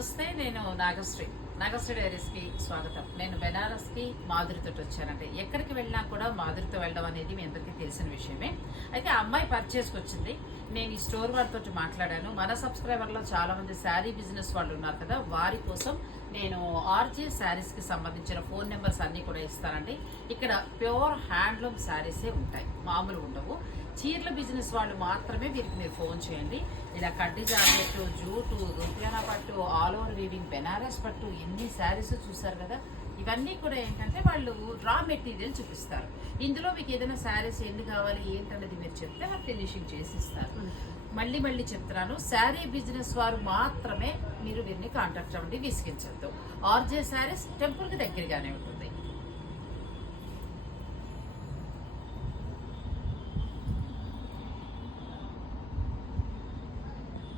నమస్తే, నేను నాగశ్రీ డైరీస్కి స్వాగతం. నేను బెనారస్కి మాధురితో వచ్చానండి. ఎక్కడికి వెళ్ళినా కూడా మాధురితో వెళ్ళడం అనేది మీ అందరికీ తెలిసిన విషయమే. అయితే ఆ అమ్మాయి పర్చేస్కి వచ్చింది. నేను ఈ స్టోర్ వాళ్ళతో మాట్లాడాను. మన సబ్స్క్రైబర్లో చాలా మంది శారీ బిజినెస్ వాళ్ళు ఉన్నారు కదా, వారి కోసం నేను ఆర్జే శారీస్కి సంబంధించిన ఫోన్ నెంబర్స్ అన్నీ కూడా ఇస్తానండి. ఇక్కడ ప్యూర్ హ్యాండ్లూమ్ శారీసే ఉంటాయి, మామూలు ఉండవు. చీరల బిజినెస్ వాళ్ళు మాత్రమే వీరికి మీరు ఫోన్ చేయండి. ఇలా కడ్డీ జాకెట్, జూటు, దుర్యానా పట్టు, ఆల్ ఓవర్ వీవింగ్, బెనారస్ పట్టు, ఎన్ని శారీస్ చూసారు కదా. ఇవన్నీ కూడా ఏంటంటే వాళ్ళు రా మెటీరియల్ చూపిస్తారు. ఇందులో మీకు ఏదైనా శారీస్ ఎన్ని కావాలి ఏంటనేది మీరు చెప్తే వాళ్ళు ఫినిషింగ్ చేసి ఇస్తారు. మళ్ళీ చెప్తున్నాను, శారీ బిజినెస్ వారు మాత్రమే మీరు వీరిని కాంటాక్ట్ అవ్వండి, విసిగించద్దు. ఆర్జే శారీస్ టెంపుల్కి దగ్గరగానే ఉంటుంది.